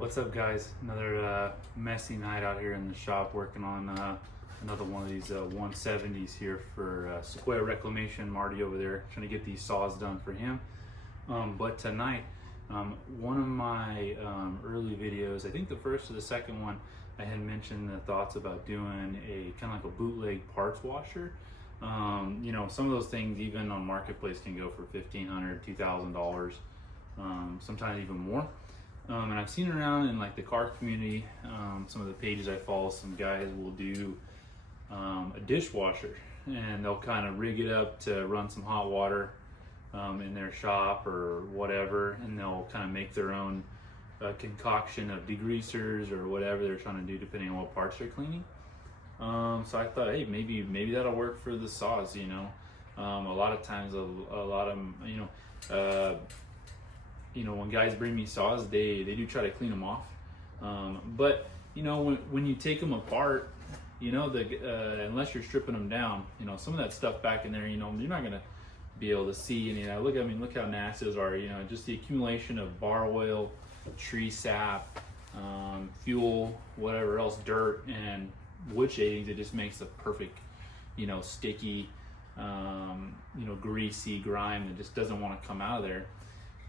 What's up, guys? Another messy night out here in the shop working on another one of these 170s here for Sequoia Reclamation. Marty over there trying to get these saws done for him. But tonight, one of my early videos, I think the first or the second one, I had mentioned the thoughts about doing a kind of like a bootleg parts washer. You know, some of those things even on Marketplace can go for $1,500, $2,000, sometimes even more. And I've seen around in like the car community, some of the pages I follow, some guys will do a dishwasher, and they'll kind of rig it up to run some hot water in their shop or whatever, and they'll kind of make their own concoction of degreasers or whatever they're trying to do depending on what parts they're cleaning. So I thought, hey, maybe that'll work for the saws. You know, a lot of times, a lot of them, when guys bring me saws, they do try to clean them off. But you know, when you take them apart, you know, unless you're stripping them down, you know, some of that stuff back in there, you know, you're not gonna be able to see any of that. Look how nasty those are. You know, just the accumulation of bar oil, tree sap, fuel, whatever else, dirt, and wood shavings. It just makes the perfect, you know, sticky, greasy grime that just doesn't want to come out of there.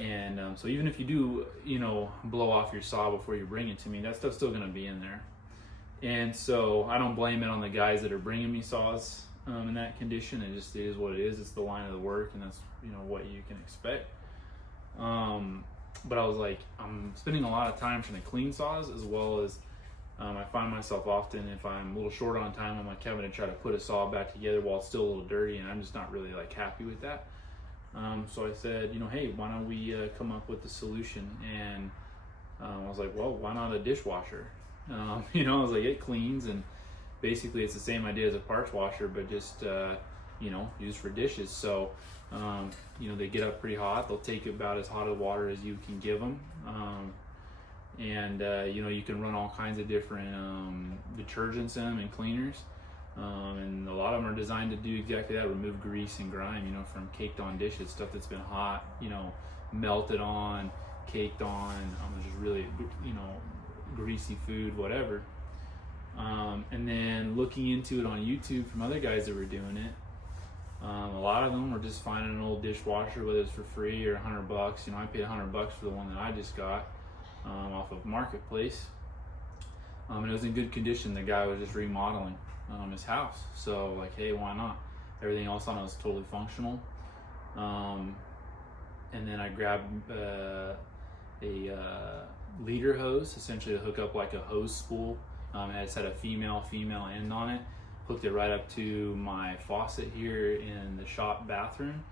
And so even if you do, you know, blow off your saw before you bring it to me, that stuff's still going to be in there. And so I don't blame it on the guys that are bringing me saws in that condition. It just is what it is. It's the line of the work, and that's, you know, what you can expect. But I was like, I'm spending a lot of time trying to clean saws, as well as I find myself often, if I'm a little short on time, I'm like having to try to put a saw back together while it's still a little dirty, and I'm just not really like happy with that. So I said, you know, hey, why don't we come up with a solution? And I was like, well, why not a dishwasher? You know, I was like, it cleans, and basically it's the same idea as a parts washer, but just, you know, used for dishes. So, you know, they get up pretty hot. They'll take about as hot of water as you can give them. You know, you can run all kinds of different detergents in them and cleaners. And a lot of them are designed to do exactly that, remove grease and grime, you know, from caked on dishes, stuff that's been hot, you know, melted on, caked on, just really, you know, greasy food, whatever. And then looking into it on YouTube from other guys that were doing it, a lot of them were just finding an old dishwasher, whether it's for free or $100. You know, I paid $100 for the one that I just got off of Marketplace. And it was in good condition. The guy was just remodeling his house, so like, hey, why not? Everything else on it was totally functional. And then I grabbed a leader hose, essentially to hook up like a hose spool. It just had a female end on it. Hooked it right up to my faucet here in the shop bathroom,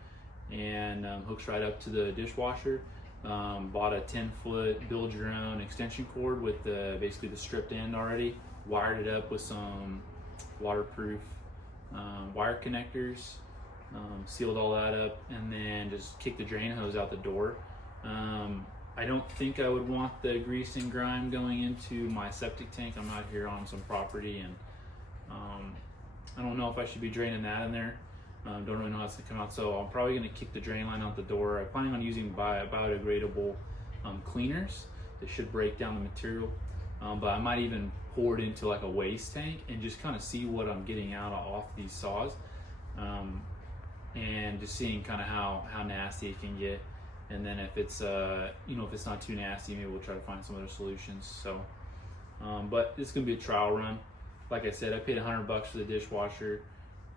and hooks right up to the dishwasher. Bought a 10-foot build your own extension cord with basically the stripped end already. Wired it up with some waterproof wire connectors, sealed all that up, and then just kicked the drain hose out the door. I don't think I would want the grease and grime going into my septic tank. I'm out here on some property, and I don't know if I should be draining that in there. Don't really know how it's gonna come out, so I'm probably gonna kick the drain line out the door. I'm planning on using biodegradable cleaners that should break down the material, but I might even pour it into like a waste tank and just kind of see what I'm getting out off these saws, and just seeing kind of how nasty it can get. And then if it's if it's not too nasty, maybe we'll try to find some other solutions. So, but it's gonna be a trial run. Like I said, I paid $100 for the dishwasher.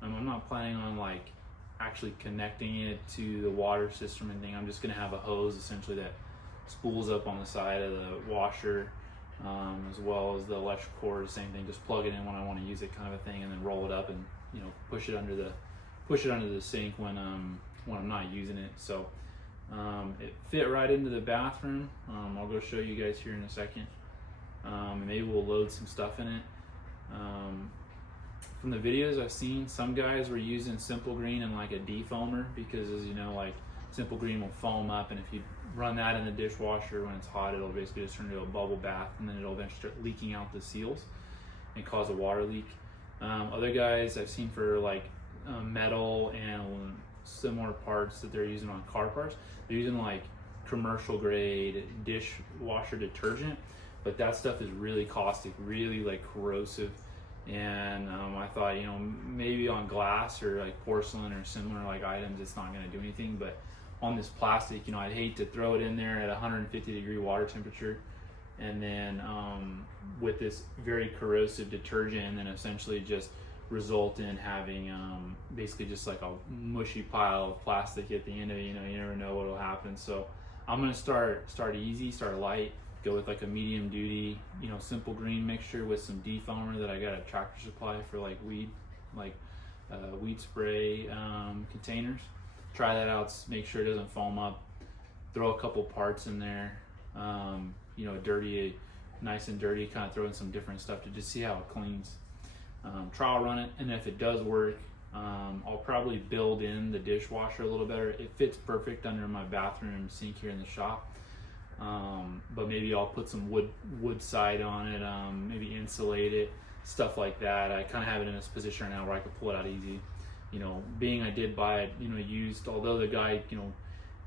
I'm not planning on like actually connecting it to the water system and thing. I'm just gonna have a hose essentially that spools up on the side of the washer, as well as the electrical cord. Same thing, just plug it in when I want to use it, kind of a thing, and then roll it up and, you know, push it under the sink when I'm not using it. So it fit right into the bathroom. I'll go show you guys here in a second. And maybe we'll load some stuff in it. From the videos I've seen, some guys were using Simple Green and like a defoamer, because, as you know, like Simple Green will foam up, and if you run that in the dishwasher when it's hot, it'll basically just turn into a bubble bath, and then it'll eventually start leaking out the seals and cause a water leak. Other guys I've seen for like metal and similar parts that they're using on car parts, they're using like commercial grade dishwasher detergent, but that stuff is really caustic, really like corrosive. And I thought, you know, maybe on glass or like porcelain or similar like items, it's not going to do anything. But on this plastic, you know, I'd hate to throw it in there at 150-degree water temperature, and then with this very corrosive detergent, and then essentially just result in having basically just like a mushy pile of plastic at the end of it. You know, you never know what will happen. So I'm going to start easy, start light. Go with like a medium duty, you know, simple green mixture with some defoamer that I got at Tractor Supply for like weed spray containers. Try that out, make sure it doesn't foam up. Throw a couple parts in there, you know, nice and dirty, kind of throw in some different stuff to just see how it cleans. Trial run it, and if it does work, I'll probably build in the dishwasher a little better. It fits perfect under my bathroom sink here in the shop. But maybe I'll put some wood side on it, maybe insulate it, stuff like that. I kind of have it in this position right now where I can pull it out easy. You know, being I did buy it, you know, used, although the guy, you know,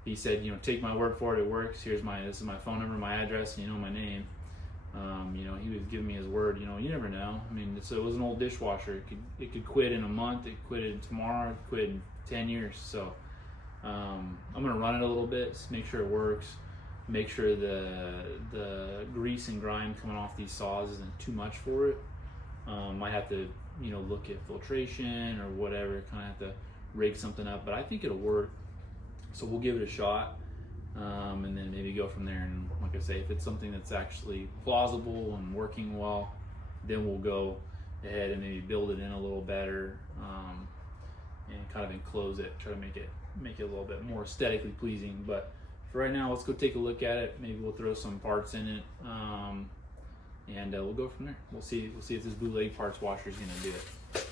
he said, you know, take my word for it, it works. This is my phone number, my address, and you know my name. You know, he was giving me his word. You know, you never know. I mean, it was an old dishwasher. It could quit in a month. It could quit in tomorrow. It could quit in 10 years. So I'm gonna run it a little bit, make sure it works. Make sure the grease and grime coming off these saws isn't too much for it. Might have to, you know, look at filtration or whatever, kind of have to rig something up, but I think it'll work. So we'll give it a shot, and then maybe go from there. And like I say, if it's something that's actually plausible and working well, then we'll go ahead and maybe build it in a little better, and kind of enclose it, try to make it a little bit more aesthetically pleasing. But for right now, let's go take a look at it. Maybe we'll throw some parts in it, and we'll go from there. We'll see if this bootleg parts washer is going to do it.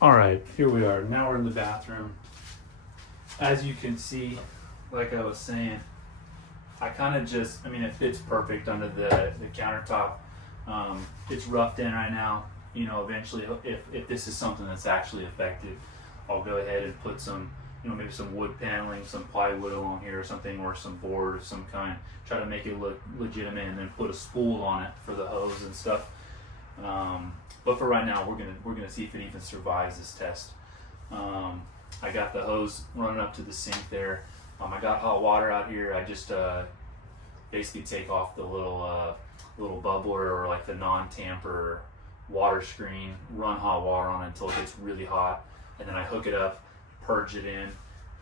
All right, here we are. Now we're in the bathroom. As you can see, like I was saying, I kind of just, I mean, it fits perfect under the countertop. It's roughed in right now. You know, eventually, if this is something that's actually effective, I'll go ahead and put some, you know, maybe some wood paneling, some plywood along here or something, or some board of some kind. Try to make it look legitimate, and then put a spool on it for the hose and stuff. But for right now, we're gonna see if it even survives this test. I got the hose running up to the sink there. I got hot water out here. I just basically take off the little bubbler, or like the non-tamper water screen, run hot water on it until it gets really hot, and then I hook it up, purge it in,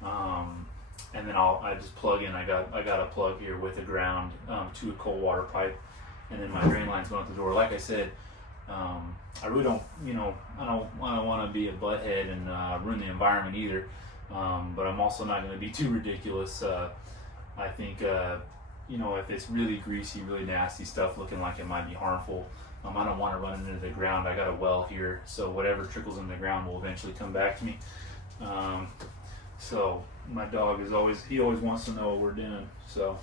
and then I just plug in. I got a plug here with a ground to a cold water pipe, and then my drain line's going out the door. Like I said, I really don't, you know, I don't want to be a butthead and ruin the environment either, but I'm also not going to be too ridiculous. I think, you know, if it's really greasy, really nasty stuff looking like it might be harmful, I don't want to run it into the ground. I got a well here, so whatever trickles in the ground will eventually come back to me. So my dog always wants to know what we're doing. So,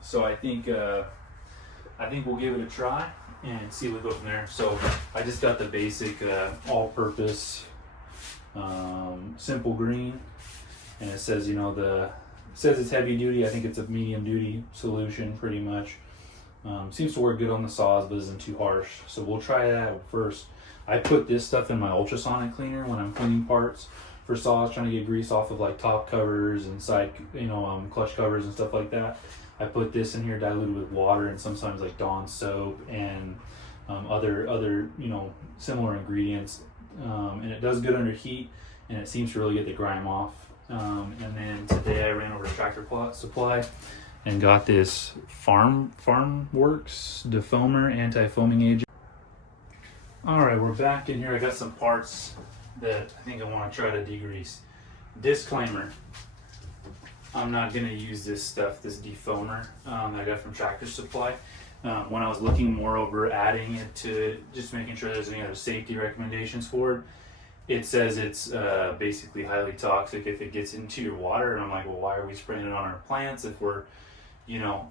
so I think we'll give it a try and see what we go from there. So I just got the basic all-purpose simple green, and it says, you know, it says it's heavy duty. I think it's a medium duty solution, pretty much. Seems to work good on the saws, but isn't too harsh. So we'll try that first. I put this stuff in my ultrasonic cleaner when I'm cleaning parts for saws, trying to get grease off of like top covers and side, you know, clutch covers and stuff like that. I put this in here diluted with water and sometimes like Dawn soap and other you know, similar ingredients, and it does good under heat, and it seems to really get the grime off. And then today I ran over to Tractor Supply and got this FarmWorks defoamer anti-foaming agent. All right, we're back in here. I got some parts that I think I want to try to degrease. Disclaimer: I'm not going to use this stuff, this defoamer that I got from Tractor Supply. When I was looking more over adding it to just making sure there's any other safety recommendations for it says it's basically highly toxic if it gets into your water. And I'm like, well, why are we spraying it on our plants if we're, you know,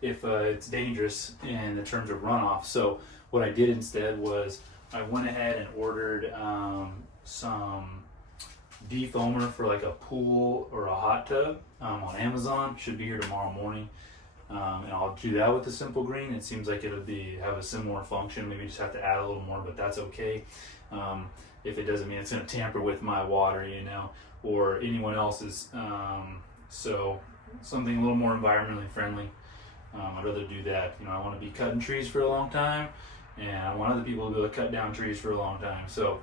if it's dangerous in the terms of runoff? So what I did instead was I went ahead and ordered some defoamer for like a pool or a hot tub on Amazon. Should be here tomorrow morning. And I'll do that with the Simple Green. It seems like it'll have a similar function. Maybe just have to add a little more, but that's okay. If it doesn't mean it's going to tamper with my water, you know, or anyone else's. So something a little more environmentally friendly. I'd rather do that. You know, I want to be cutting trees for a long time, and I want other people to be able to cut down trees for a long time. So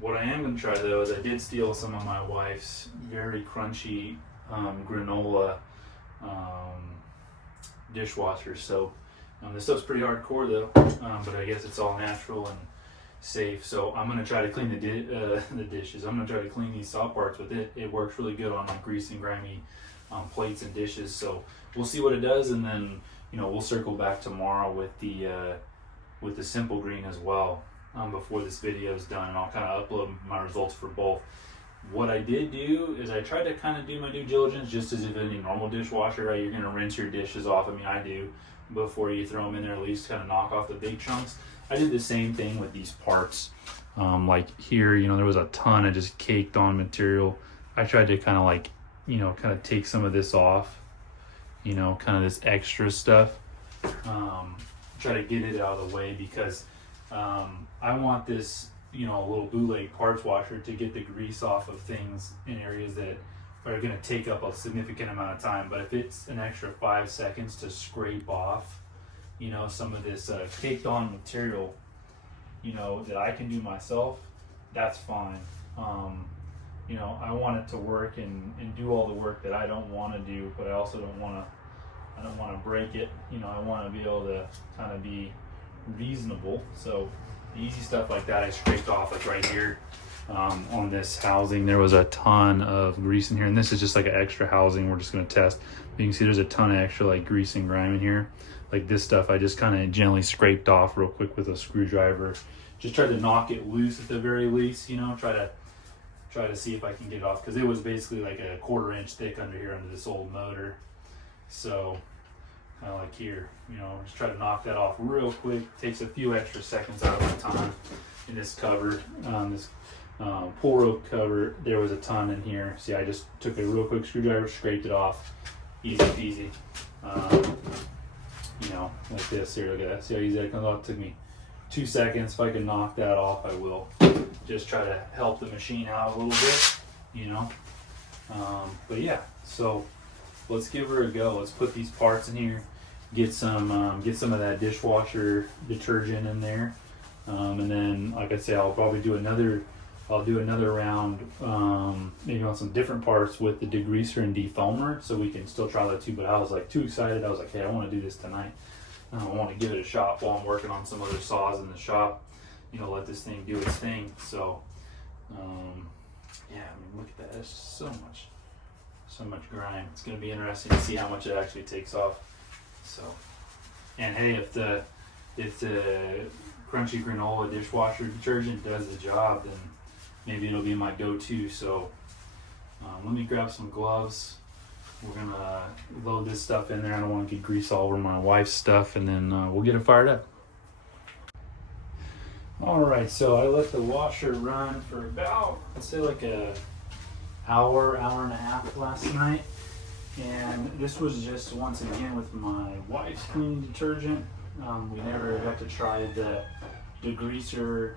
what I am going to try though is I did steal some of my wife's very crunchy granola dishwasher soap. This stuff's pretty hardcore though, but I guess it's all natural and safe. So I'm going to try to clean the dishes. I'm going to try to clean these soft parts with it. It works really good on like greasy and grimy plates and dishes. So we'll see what it does, and then you know we'll circle back tomorrow with the Simple Green as well before this video is done, and I'll kind of upload my results for both. What I did do is I tried to kind of do my due diligence just as if any normal dishwasher, right? You're going to rinse your dishes off. I mean, I do before you throw them in there, at least kind of knock off the big chunks. I did the same thing with these parts. Like here, you know, there was a ton of just caked on material. I tried to kind of like, you know, kind of take some of this off, you know, kind of this extra stuff. Try to get it out of the way because I want this, you know, a little bootleg parts washer to get the grease off of things in areas that are going to take up a significant amount of time. But if it's an extra 5 seconds to scrape off, you know, some of this caked on material, you know, that I can do myself, that's fine. You know, I want it to work and do all the work that I don't want to do, but I also don't want to break it. You know, I want to be able to kind of be reasonable. So the easy stuff like that I scraped off, like right here on this housing. There was a ton of grease in here, and this is just like an extra housing we're just going to test. But you can see there's a ton of extra like grease and grime in here. Like this stuff I just kind of gently scraped off real quick with a screwdriver. Just tried to knock it loose at the very least, you know, try to see if I can get it off, because it was basically like a 1/4 inch thick under here under this old motor. So kind of like here, you know, just try to knock that off real quick. Takes a few extra seconds out of my time. In this cover, this pull rope cover, there was a ton in here. See, I just took a real quick screwdriver, scraped it off, easy peasy. You know, like this here, look at that. See how easy that comes off? It took me 2 seconds. If I can knock that off, I will. Just try to help the machine out a little bit, you know. But yeah, so let's give her a go. Let's put these parts in here, get some of that dishwasher detergent in there, and then, like I say, I'll probably do another round, maybe on some different parts with the degreaser and defoamer, so we can still try that too. But I was like too excited. I was like, hey, I want to do this tonight. I want to give it a shot while I'm working on some other saws in the shop. You know, let this thing do its thing. So, yeah, I mean, look at that. There's so much grime. It's going to be interesting to see how much it actually takes off. So, and hey, if the crunchy granola dishwasher detergent does the job, then maybe it'll be my go-to. So let me grab some gloves. We're gonna load this stuff in there. I don't want to get grease all over my wife's stuff, and then we'll get it fired up. All right, so I let the washer run for about, let's say like a hour and a half last night. And this was just once again with my wife's cleaning detergent. We never got to try the degreaser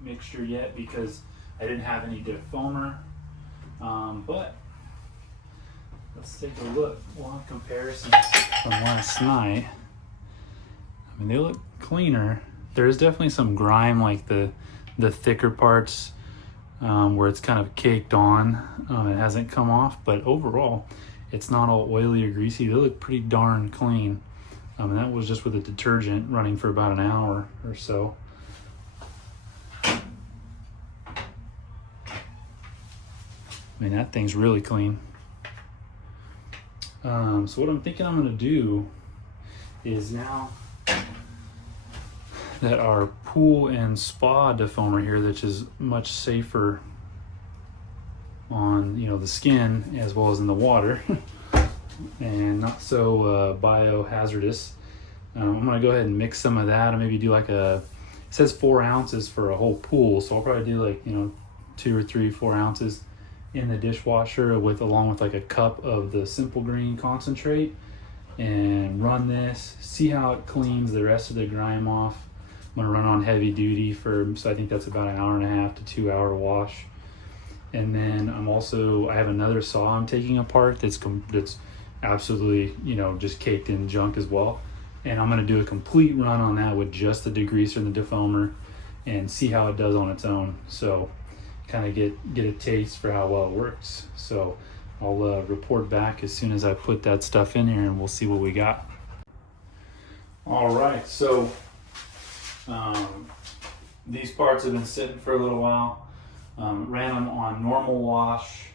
mixture yet because I didn't have any defoamer. But let's take a look. We'll have comparisons from last night. I mean, they look cleaner. There's definitely some grime, like the thicker parts where it's kind of caked on. It hasn't come off, but overall, it's not all oily or greasy. They look pretty darn clean. And that was just with the detergent running for about an hour or so. I mean, that thing's really clean. So what I'm thinking I'm going to do is, now that our pool and spa defoamer here, which is much safer on, you know, the skin as well as in the water and not so biohazardous, I'm going to go ahead and mix some of that and maybe do like it says 4 ounces for a whole pool, so I'll probably do like, you know, 2 or 3, 4 ounces in the dishwasher with along with like a cup of the Simple Green concentrate, and run this, see how it cleans the rest of the grime off. I'm gonna run on heavy duty so I think that's about an 1.5 to 2 hour wash. And then I have another saw I'm taking apart that's absolutely, just caked in junk as well. And I'm gonna do a complete run on that with just the degreaser and the defoamer and see how it does on its own. So kind of get a taste for how well it works. So I'll report back as soon as I put that stuff in here, and we'll see what we got. All right, so these parts have been sitting for a little while. Ran them on normal wash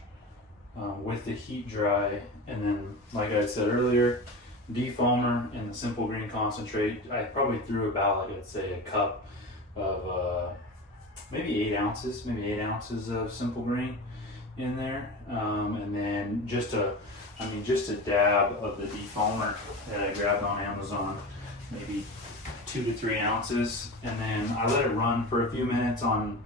with the heat dry, and then, like I said earlier, defoamer and the Simple Green concentrate. I probably threw about, I'd say, a cup of maybe 8 ounces of Simple Green in there, and then just a dab of the defoamer that I grabbed on Amazon, maybe 2 to 3 ounces, and then I let it run for a few minutes on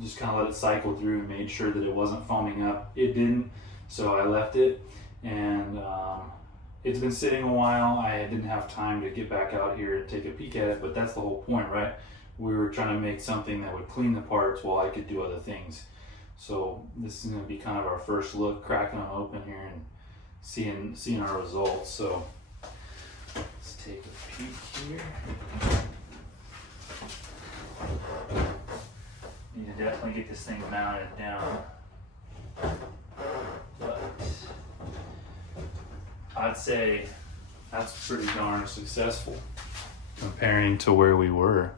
just kind of let it cycle through and made sure that it wasn't foaming up. It didn't, so I left it, and it's been sitting a while. I didn't have time to get back out here and take a peek at it, but that's the whole point, right? We were trying to make something that would clean the parts while I could do other things. So this is going to be kind of our first look, cracking them open here and seeing our results. So let's take a peek here. Need to definitely get this thing mounted down, but I'd say that's pretty darn successful comparing to where we were.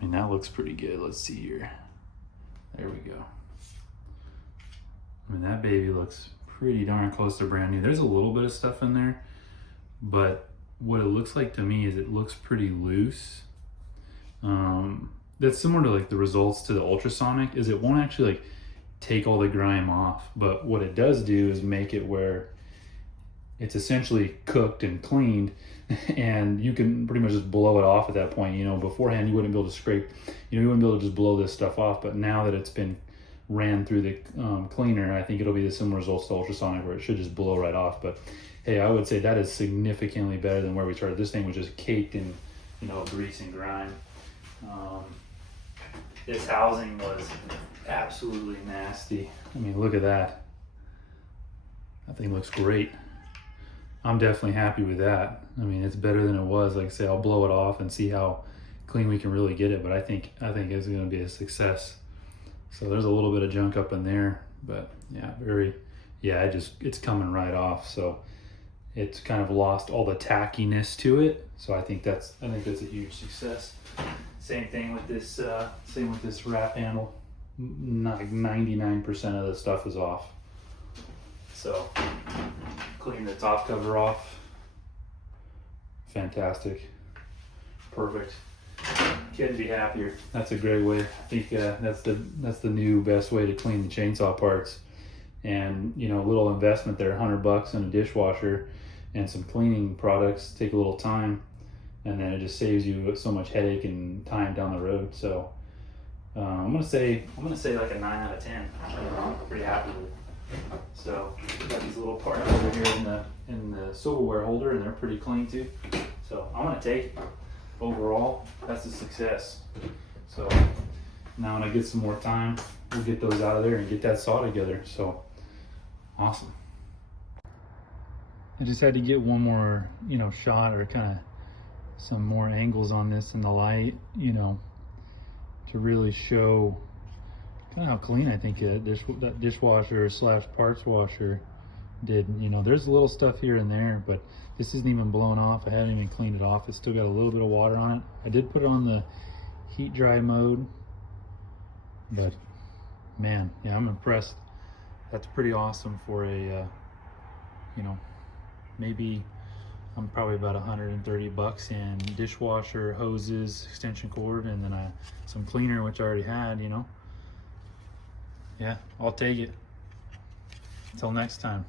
I mean, that looks pretty good. Let's see here. There we go. I mean, that baby looks pretty darn close to brand new. There's a little bit of stuff in there, but what it looks like to me is it looks pretty loose. That's similar to like the results to the ultrasonic, is it won't actually like take all the grime off, but what it does do is make it where it's essentially cooked and cleaned, and you can pretty much just blow it off at that point. Beforehand you wouldn't be able to scrape, you wouldn't be able to just blow this stuff off, but now that it's been ran through the cleaner, I think it'll be the similar results to ultrasonic, where it should just blow right off. But hey, I would say that is significantly better than where we started. This thing was just caked in grease and grime. This housing was absolutely nasty. I mean, look at that. That thing looks great. I'm definitely happy with that. I mean, it's better than it was. Like I say, I'll blow it off and see how clean we can really get it, but I think it's going to be a success. So there's a little bit of junk up in there, but it's coming right off. So it's kind of lost all the tackiness to it. So I think that's a huge success. Same thing with this wrap handle. 99% of the stuff is off. So clean the top cover off. Fantastic. Perfect. Couldn't be happier. That's a great way. I think that's the new best way to clean the chainsaw parts. And a little investment there, $100 in a dishwasher and some cleaning products take a little time, and then it just saves you so much headache and time down the road. So I'm gonna say like a 9 out of 10. I'm pretty happy with it. So got these little parts over here in the silverware holder, and they're pretty clean too. So I'm gonna take it. Overall, that's a success. So now when I get some more time, we'll get those out of there and get that saw together. So awesome. I just had to get one more, shot or kind of some more angles on this in the light, to really show kind of how clean I think that dishwasher / parts washer did. There's a little stuff here and there, but this isn't even blown off. I haven't even cleaned it off. It's still got a little bit of water on it. I did put it on the heat dry mode, but man, yeah, I'm impressed. That's pretty awesome for a, maybe I'm probably about $130 in dishwasher, hoses, extension cord, and then some cleaner, which I already had, Yeah, I'll take it. Until next time.